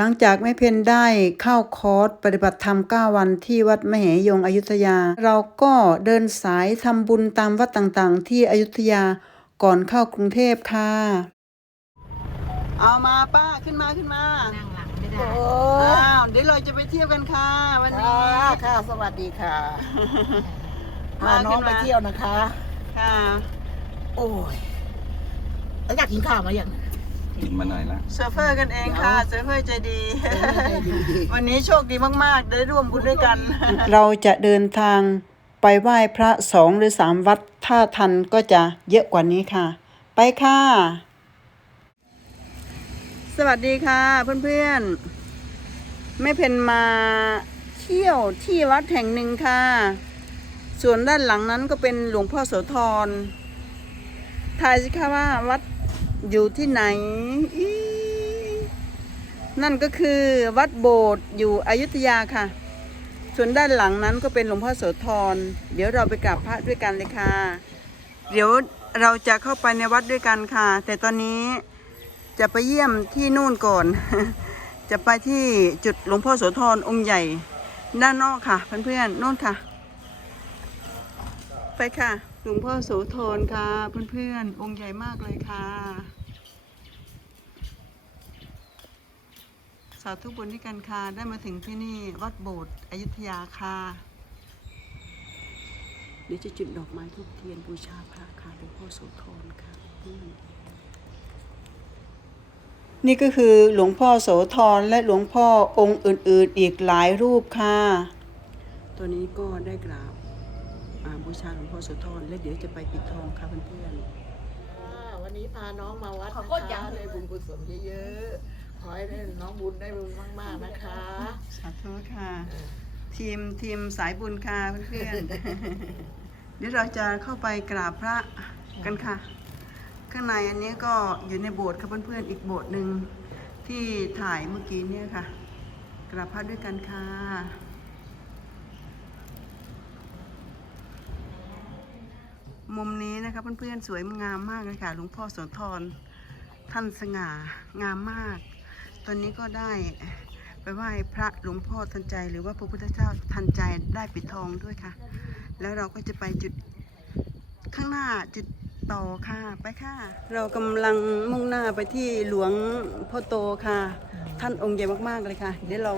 หลังจากแม่เพนได้เข้าคอร์สปฏิบัติธรรม 9 วันที่วัดมเหยงอยุธยา เราก็เดินสายทำบุญตามวัดต่างๆ ที่อยุธยาก่อนเข้ากรุงเทพค่ะ เอามาป้าขึ้นมาขึ้นมานั่งหลังไม่ได้โอ้อ้าวเดี๋ยวเราจะไปเที่ยวกันค่ะ วันนี้ค่ะค่ะสวัสดีค่ะพาน้องไปเที่ยวนะคะ ค่ะ โอ้ยแล้วอยากกินข้าวมาอย่าง กินมาหน่อยละเซิร์ฟเฟอร์กันเองค่ะเซิร์ฟเฟอร์ใจดีใจดี วันนี้โชคดีมากๆ ได้ร่วมบุญด้วยกัน เราจะเดินทางไปไหว้พระสองหรือสามวัด ถ้าทันก็จะเยอะกว่านี้ค่ะ ไปค่ะ สวัสดีค่ะเพื่อนๆไม่เพนมาเที่ยวที่วัดแห่งหนึ่งค่ะ ส่วนด้านหลังนั้นก็เป็นหลวงพ่อโสธรทายสิคะว่าวัด อยู่ที่ไหน นั่นก็คือวัดโบสถ์อยู่อยุธยาค่ะ ส่วนด้านหลังนั้นก็เป็นหลวงพ่อโสธร เดี๋ยวเราไปกราบพระด้วยกันเลยค่ะ เดี๋ยวเราจะเข้าไปในวัดด้วยกันค่ะ แต่ตอนนี้จะไปเยี่ยมที่นู่นก่อน จะไปที่จุดหลวงพ่อโสธรองค์ใหญ่ ด้านนอกค่ะเพื่อนๆนู่นค่ะ ไปค่ะ ลวงพ่อโสธรค่ะ เพื่อนๆ องค์ใหญ่มากเลยค่ะ สาธุบุญด้วยกันค่ะ ได้มาถึงที่นี่วัดโบสถ์อยุธยาค่ะ เดี๋ยวจะจุดดอกไม้ทุกเทียนบูชาพระค่ะหลวงพ่อโสธรค่ะอืมนี่ก็คือหลวงพ่อโสธรและหลวงพ่อองค์อื่นๆ อีกหลายรูปค่ะ ตัวนี้ก็ได้กราบอ่า บูชาหลวงพ่อโสธรและเดี๋ยวจะไปปิดทองค่ะเพื่อนค่ะวันนี้พาน้องมาวัดขอนะกดยัคะงได้บุญกุศลเยอะๆขอให้ได้น้องบุญได้บุญมากๆนะคะๆสาธุค่ะ ทีมทีมสายบุญค่ะเพื่อนๆเดี๋ยวเราจะเข้าไปกราบพระกันค่ะ ข้างในอันนี้ก็อยู่ในโบสถ์ค่ะเพื่อนๆอีกโบสถ์หนึ่งที่ถ่ายเมื่อกี้เนี่ยค่ะ กราบพระด้วยกันค่ะ มุมนี้นะคะเพื่อนๆสวยงามมากเลยค่ะหลวงพ่อโสธรท่านสง่างามมาก ตอนนี้ก็ได้ไปไหว้พระหลวงพ่อทันใจ หรือว่าพระพุทธเจ้าทันใจได้ปิดทองด้วยค่ะ แล้วเราก็จะไปจุดข้างหน้าจุดต่อค่ะไปค่ะ เรากำลังมุ่งหน้าไปที่หลวงพ่อโตค่ะ ท่านองค์ใหญ่มากๆเลยค่ะ เดี๋ยวเรา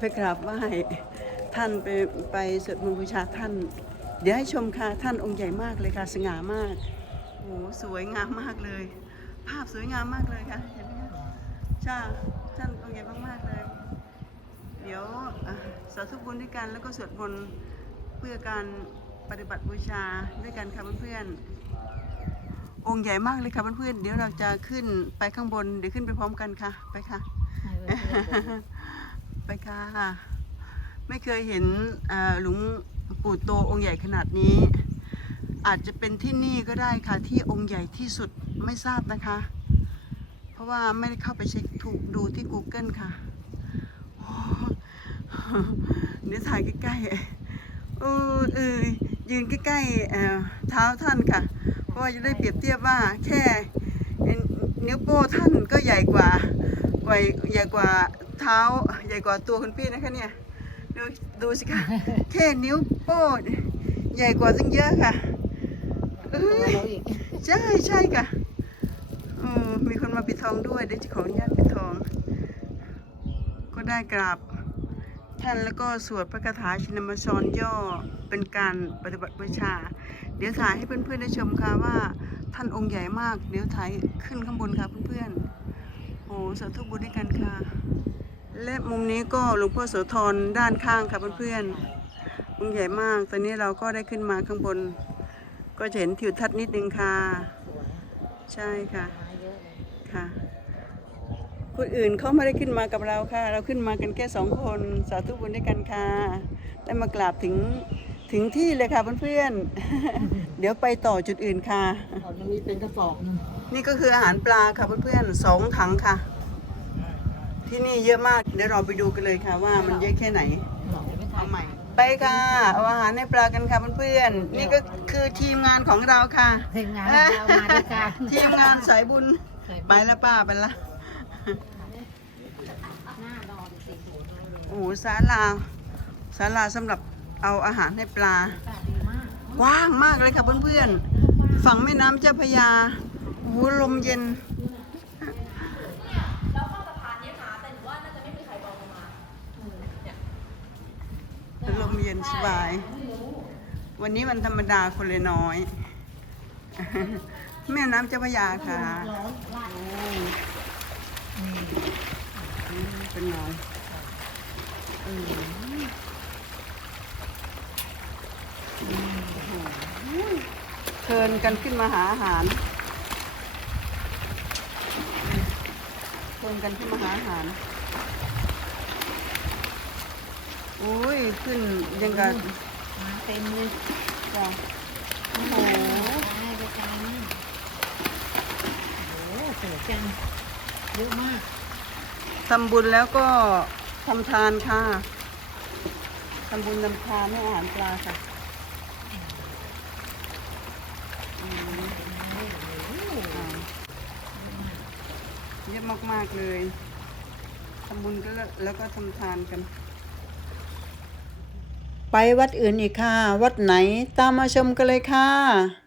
ไปกราบไหว้ท่านไปไปสวดมนต์บูชาท่าน เดี๋ยวให้ชมค่ะท่านองค์ใหญ่มากเลยค่ะ สง่ามากโอ้โหสวยงามมากเลย ภาพสวยงามมากเลยค่ะเห็นไหมคะจ้าท่านองค์ใหญ่มากๆเลย เดี๋ยวอะสาธุบุญด้วยกันแล้วก็สวดมนต์เพื่อการปฏิบัติบูชาด้วยกันค่ะเพื่อนๆองค์ใหญ่มากเลยค่ะเพื่อนๆเดี๋ยวเราจะขึ้นไปข้างบนเดี๋ยวขึ้นไปพร้อมกันค่ะ ไปค่ะ ไปค่ะ ไม่เคยเห็นเอ่อหลวง ปู่โตองค์ใหญ่ขนาดนี้ อาจจะเป็นที่นี่ก็ได้ค่ะที่องค์ใหญ่ที่สุดไม่ทราบนะคะ เพราะว่าไม่ได้เข้าไปเช็คถูกดูที่ Google ค่ะเดี๋ยวถ่ายใกล้ๆเออเออยืนใกล้ๆเอ่อเท้าท่านค่ะ เพราะว่าจะได้เปรียบเทียบว่าแค่นิ้วโป้ท่านก็ใหญ่กว่ากว่าใหญ่กว่าเท้าใหญ่กว่าตัวคุณพี่นะคะเนี่ย ดูดูสิคะแค่นิ้วโป้ใหญ่กว่าตั้งเยอะค่ะเอ้ยใช่ใช่ค่ะอืมมีคนมาปิดทองด้วยเดี๋ยวจะขออนุญาตปิดทอง ก็ได้กราบท่านแล้วก็สวดพระคาถาชินมัชรย่อเป็นการปฏิบัติบูชา เดี๋ยวถ่ายให้เพื่อนๆได้ชมค่ะว่าท่านองค์ใหญ่มาก เดี๋ยวถ่ายขึ้นข้างบนค่ะเพื่อนๆโอ้สาธุบุญด้วยกันค่ะ และมุมนี้ก็หลวงพ่อโสธรด้านข้างค่ะเพื่อนๆองค์ใหญ่มาก ตอนนี้เราก็ได้ขึ้นมาข้างบน ก็จะเห็นทิวทัศน์นิดนึงค่ะ ใช่ค่ะ ค่ะ คนอื่นเขาไม่ได้ขึ้นมากับเราค่ะ เราขึ้นมากันแค่สองคน สาธุบุญด้วยกันค่ะ ได้มากราบถึงถึงที่เลยค่ะเพื่อนๆ เดี๋ยวไปต่อจุดอื่นค่ะตอนนี้เป็นกระสอบหนึ่งนี่ก็คืออาหารปลาค่ะเพื่อนๆสองถังค่ะ ที่นี่เยอะมาก เดี๋ยวเราไปดูกันเลยค่ะ ว่ามันเยอะแค่ไหน เอาใหม่ ไปค่ะ เอาอาหารให้ปลากันค่ะเพื่อนๆ นี่ก็คือทีมงานของเราค่ะเพลงงานเรามาด้วยกันทีมงานสายบุญ ไปแล้วป้าไปละโอ้โหศาลาศาลาสำหรับเอาอาหารให้ปลา กว้างมากเลยค่ะเพื่อนๆ ฝั่งแม่น้ำเจ้าพระยาโอ้โหลมเย็น แล้วข้อสะพานเนี้ยค่ะแต่หนูว่าน่าจะไม่มีใครมองลงมาเนี่ย ลมเย็น สบาย วันนี้วันธรรมดาคนเลยน้อย แม่น้ำเจ้าพระยาค่ะโอ้อืมเป็นน้อยอืมโอ้โหเชิญกันขึ้นมาหาอาหารเชิญกันขึ้นมาหาอาหาร โอ้ยขึ้นยังกันมาเต็มเลยจ้ะโอ้โหได้ไปกันโอ้โหสวยจังเยอะมากทำบุญแล้วก็ทำทานค่ะทำบุญนำทานให้อาหารปลาค่ะเยอะมากๆเลยทำบุญก็แล้วก็ทำทานกัน ไปวัดอื่นอีกค่ะ วัดไหนตามมาชมกันเลยค่ะ